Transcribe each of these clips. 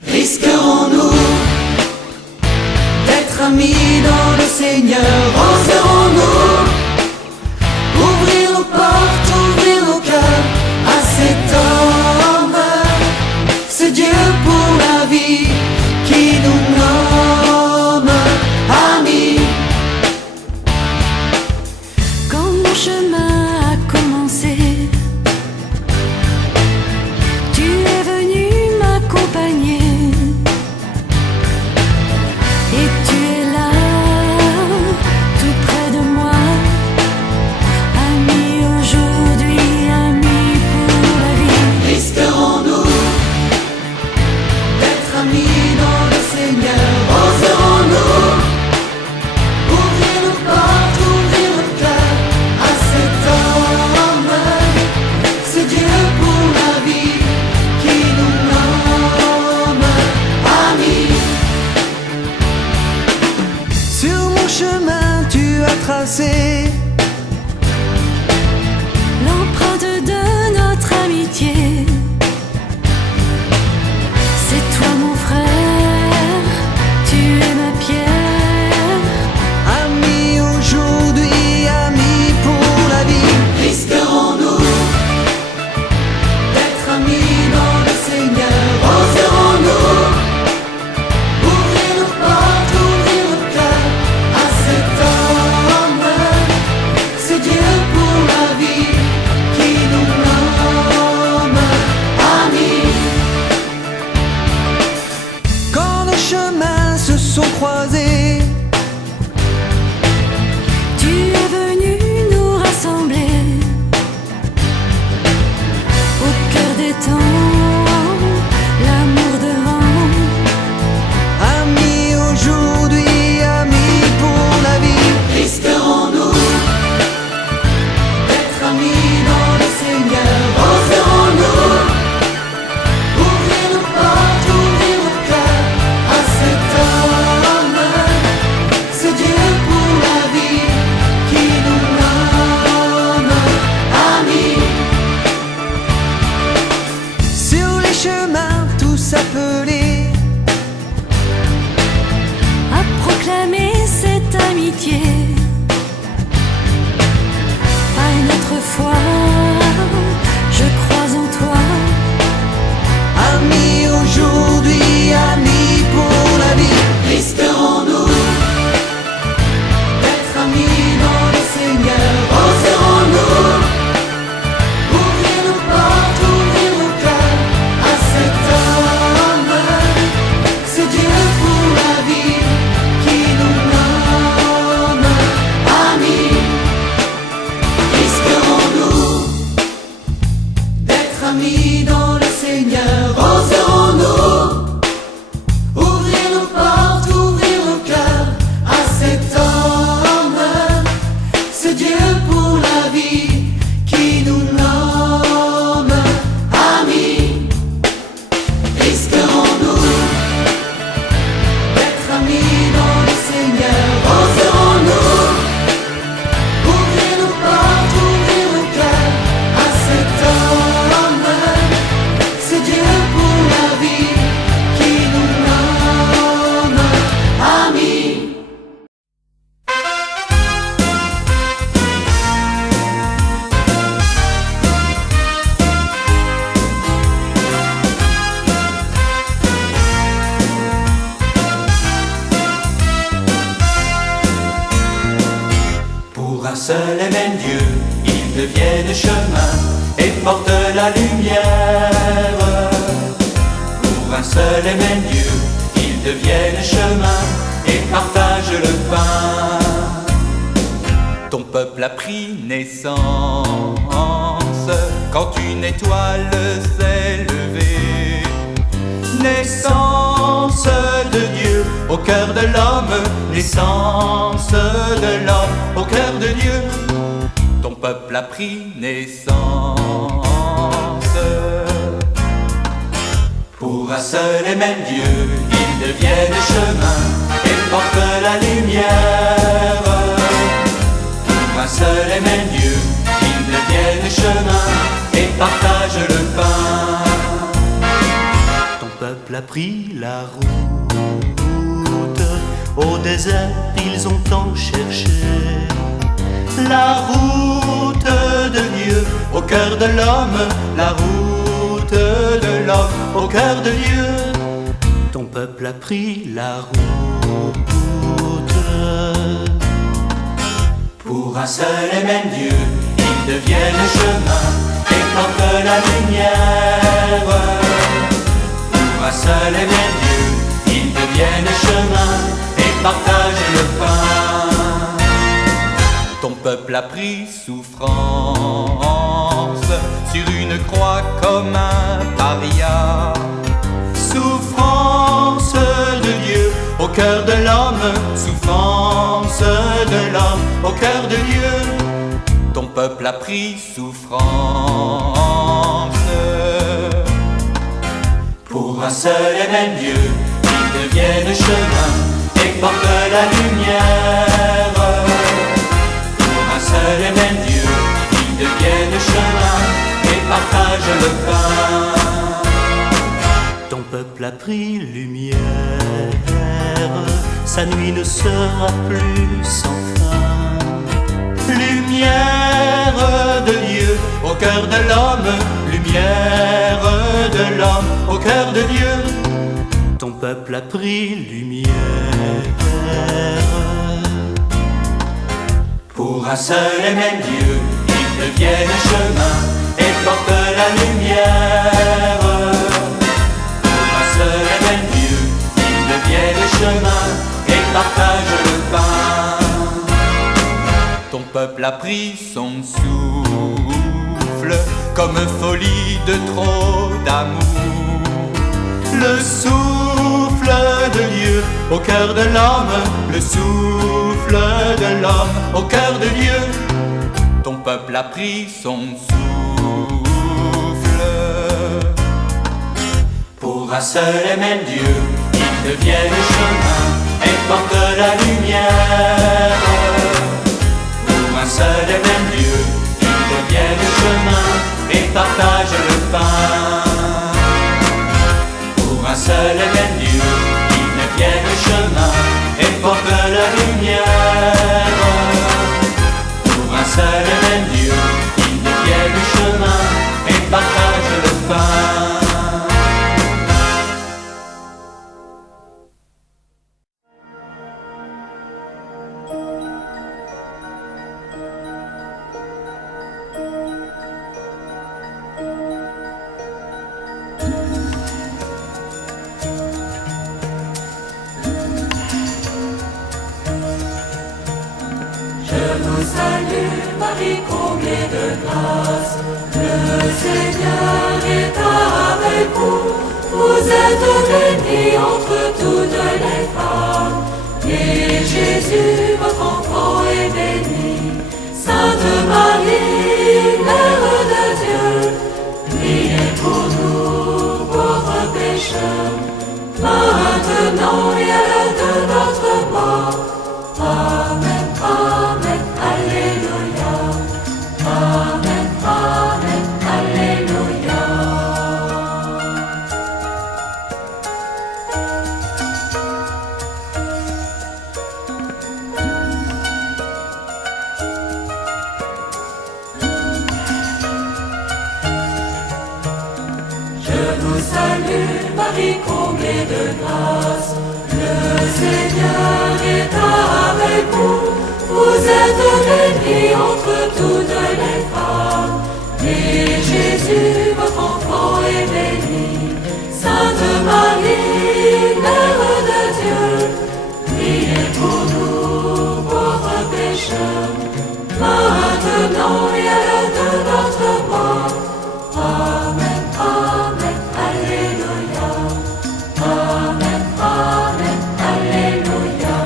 Risquerons-nous d'être amis dans le Seigneur? Oserons-nous ouvrir nos portes, ouvrir nos cœurs à cet homme, ce Dieu pour la vie qui nous nomme amis? Quand mon chemin a commencé, tu es venu m'accompagner. Et tu es là, tout près de moi, ami aujourd'hui, ami pour la vie. Risquerons-nous d'être amis dans le Seigneur? Oserons-nous ouvrir nos portes, ouvrir nos cœurs à cet homme, ce Dieu pour la vie qui nous nomme amis? Sur mon chemin tu as tracé L'empreinte de notre amitié, c'est toi mon frère, tu es ma pierre. ami aujourd'hui, ami pour la vie. Risquerons-nous d'être amis dans le Seigneur? Oserons-nous ouvrir nos portes, ouvrir nos cœurs à cet homme, ce Dieu pour la vie qui nous nomme amis? Quand nos chemins se sont croisés, Tu es venu nous rassembler au cœur des temps, l'amour devant. ami aujourd'hui, ami pour la vie. Risquerons-nous d'être amis dans le Seigneur? Oserons-nous ouvrir nos portes, ouvrir nos cœurs à cet homme, ce Dieu pour la vie qui nous nomme amis? Sur les chemins tous appelés À proclamer cette amitié. Par notre foi, je crois en toi. ami aujourd'hui, ami pour la vie. Risquerons-nous d'être amis dans le Seigneur? Oserons-nous ouvrir nos portes, ouvrir nos cœurs à cet homme, ce Dieu pour la vie qui nous nomme amis? Risquerons-nous d'être amis dans le Seigneur? Oserons-nous ouvrir nos portes, ouvrir nos cœurs à cet homme, ce Dieu pour la vie qui nous nomme amis? Risquerons-nous d'être amis dans le Seigneur? Oserons-nous ouvrir nos portes, ouvrir nos cœurs à cet homme, ce Dieu pour la vie qui nous nomme amis? Pour un seul et même Dieu, ils deviennent chemin et portent la lumière. Pour un seul et même Dieu, ils deviennent chemin et partagent le pain. Ton peuple a pris naissance quand une étoile s'est levée. Naissance de Dieu au cœur de l'homme, naissance de l'homme au cœur de Dieu. Ton peuple a pris naissance. Pour un seul et même Dieu, ils deviennent chemin et portent la lumière. Pour un seul et même Dieu, ils deviennent chemin et partagent le pain. peuple a pris la route, au désert ils ont tant cherché la route de Dieu au cœur de l'homme, la route de l'homme au cœur de Dieu. Ton peuple a pris la route pour un seul et même Dieu. Ils deviennent chemin et portent la lumière. Pour un seul et même Dieu, ils deviennent chemin et partagent le pain. Ton peuple a pris souffrance sur une croix comme un paria. Souffrance de Dieu au cœur de l'homme, souffrance de l'homme au cœur de Dieu. Ton peuple a pris souffrance pour un seul et même Dieu. Ils deviennent chemin et portent la lumière. Pour un seul et même Dieu, ils deviennent chemin et partagent le pain. Ton peuple a pris lumière, sa nuit ne sera plus sans fin. Lumière de Dieu au cœur de l'homme, lumière de l'homme au cœur de Dieu. Ton peuple a pris lumière pour un seul et même Dieu. Ils deviennent chemin et portent la lumière. Pour un seul et même Dieu, ils deviennent chemin et partagent le pain. Ton peuple a pris son souffle comme folie de trop d'amour. Le souffle de Dieu au cœur de l'homme, le souffle de l'homme au cœur de Dieu. Ton peuple a pris son souffle pour un seul et même Dieu. Ils deviennent chemin et portent la lumière. Pour un seul et même Dieu, ils deviennent chemin et partagent le pain. Pour un seul et même Dieu, ils deviennent chemin et portent la lumière. Pour un seul et même Dieu, ils deviennent chemin et partagent le pain. Salut Marie, comblée de grâce, le Seigneur est avec vous. Vous êtes bénie entre toutes les femmes, et Jésus, votre enfant, est béni. Sainte Marie, Mère de Dieu, priez pour nous, pauvres pécheurs, maintenant et à l'heure de notre mort. Amen, Amen. Alléluia, Amen, Amen, Alléluia. Je vous salue, Marie, comblée de grâce, le Seigneur est avec vous. Vous êtes bénie entre toutes les femmes, et Jésus, votre enfant, est béni. Sainte Marie, Mère de Dieu, priez pour nous, pauvres pécheurs, maintenant et à l'heure de notre mort. Amen, Amen, Alléluia, Amen, Amen, Alléluia.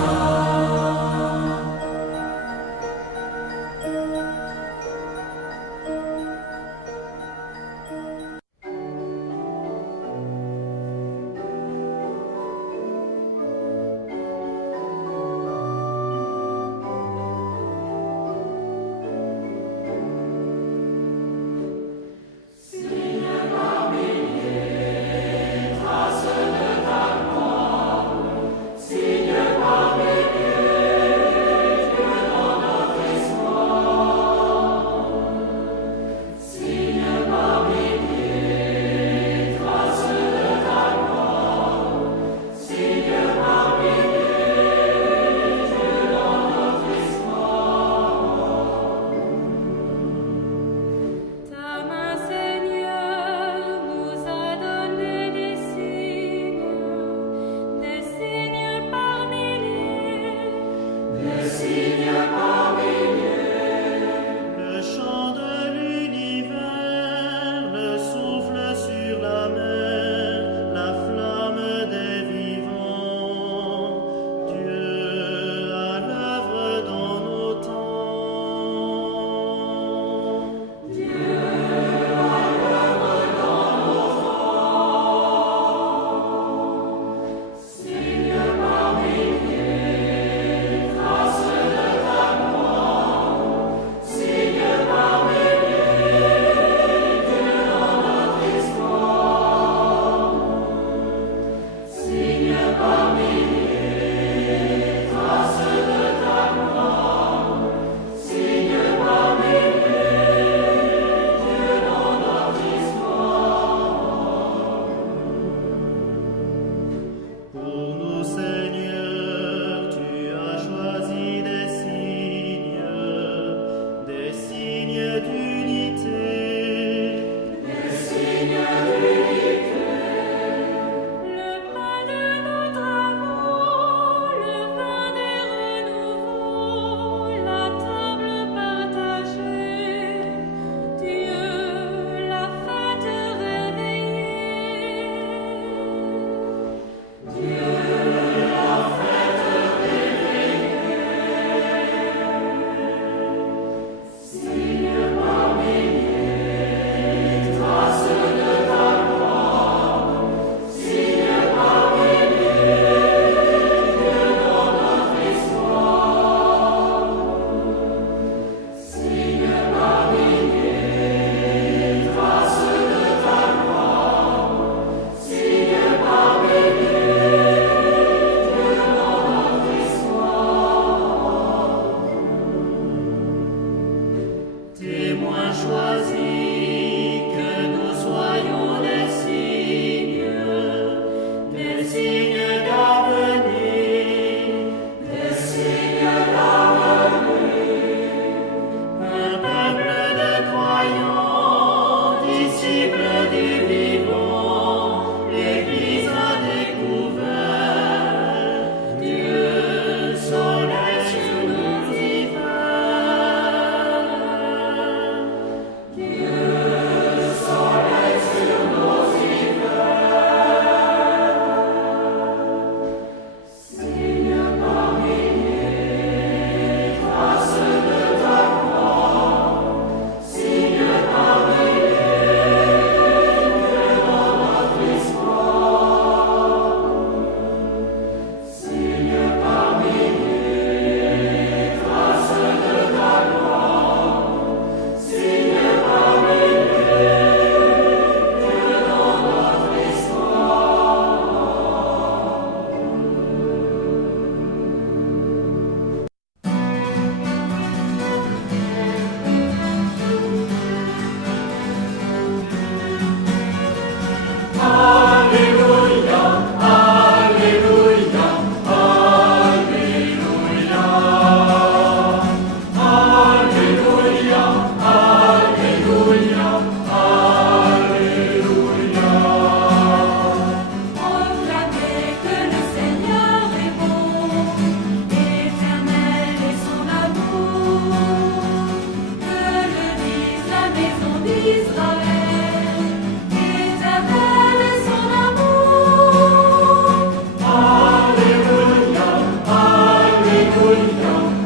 Seigneur.